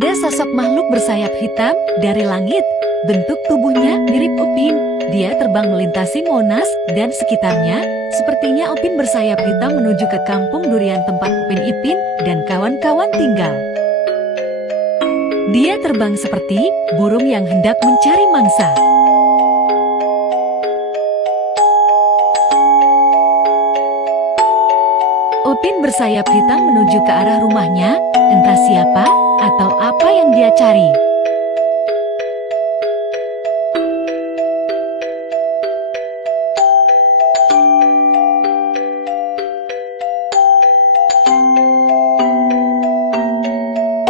Ada sosok makhluk bersayap hitam dari langit. Bentuk tubuhnya mirip Upin. Dia terbang melintasi Monas dan sekitarnya. Sepertinya Upin bersayap hitam menuju ke kampung durian tempat Upin Ipin dan kawan-kawan tinggal. Dia terbang seperti burung yang hendak mencari mangsa. Upin bersayap hitam menuju ke arah rumahnya, entah siapa atau apa yang dia cari.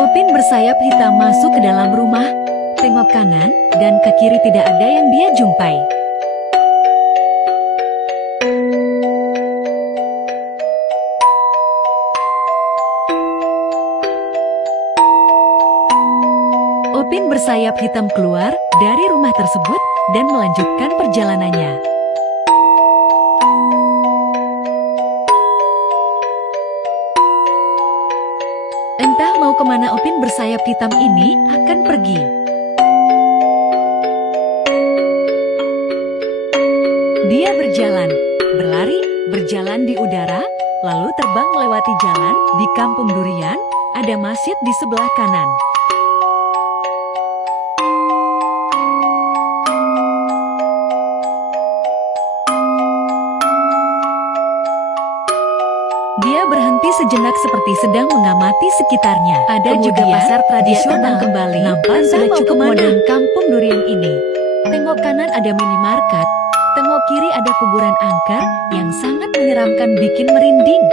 Upin bersayap hitam masuk ke dalam rumah, tengok kanan dan ke kiri tidak ada yang dia jumpai. Upin bersayap hitam keluar dari rumah tersebut dan melanjutkan perjalanannya. Entah mau kemana Upin bersayap hitam ini akan pergi. Dia berjalan, berlari, berjalan di udara, lalu terbang melewati jalan di kampung durian, ada masjid di sebelah kanan. Dia berhenti sejenak seperti sedang mengamati sekitarnya. Ada juga pasar tradisional kembali. Nampak sudah cukup modern kampung durian ini. Tengok kanan ada minimarket, tengok kiri ada kuburan angker yang sangat menyeramkan bikin merinding.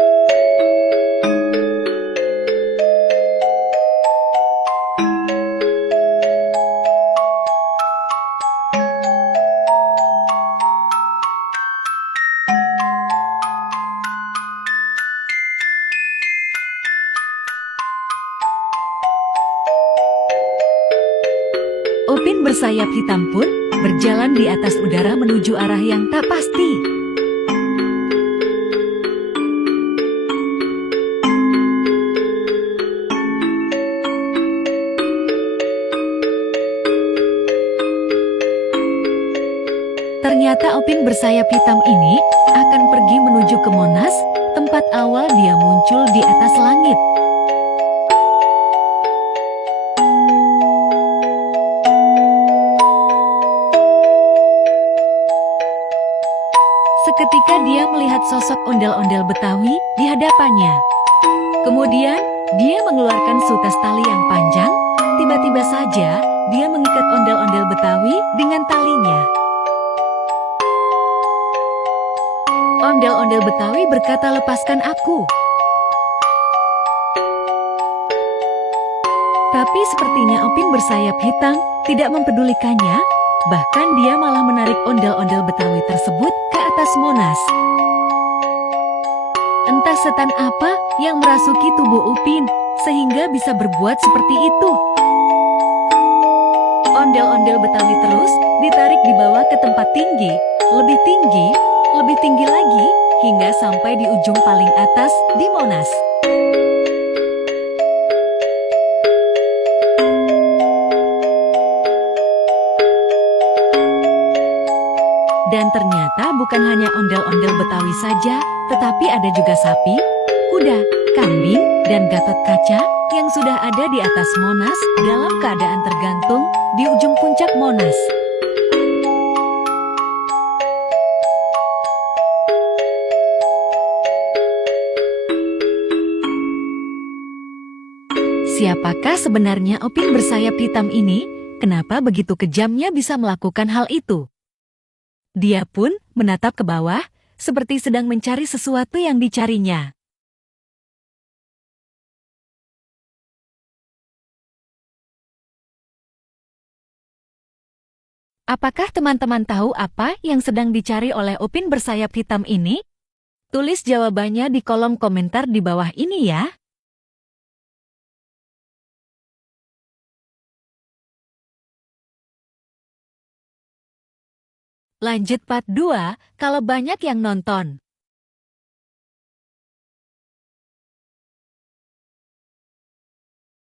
Upin bersayap hitam pun berjalan di atas udara menuju arah yang tak pasti. Ternyata Upin bersayap hitam ini akan pergi menuju ke Monas, tempat awal dia muncul di atas langit. Seketika dia melihat sosok ondel-ondel Betawi di hadapannya. Kemudian, dia mengeluarkan sutas tali yang panjang. Tiba-tiba saja, dia mengikat ondel-ondel Betawi dengan talinya. Ondel-ondel Betawi berkata, "Lepaskan aku." Tapi sepertinya Upin bersayap hitam tidak mempedulikannya. Bahkan dia malah menarik ondel-ondel Betawi tersebut ke atas Monas. Entah setan apa yang merasuki tubuh Upin, sehingga bisa berbuat seperti itu. Ondel-ondel Betawi terus ditarik di bawah ke tempat tinggi, lebih tinggi lagi, hingga sampai di ujung paling atas di Monas. Dan ternyata bukan hanya ondel-ondel Betawi saja, tetapi ada juga sapi, kuda, kambing, dan Gatot Kaca yang sudah ada di atas Monas dalam keadaan tergantung di ujung puncak Monas. Siapakah sebenarnya Upin bersayap hitam ini? Kenapa begitu kejamnya bisa melakukan hal itu? Dia pun menatap ke bawah, seperti sedang mencari sesuatu yang dicarinya. Apakah teman-teman tahu apa yang sedang dicari oleh Upin bersayap hitam ini? Tulis jawabannya di kolom komentar di bawah ini ya. Lanjut part 2, kalau banyak yang nonton.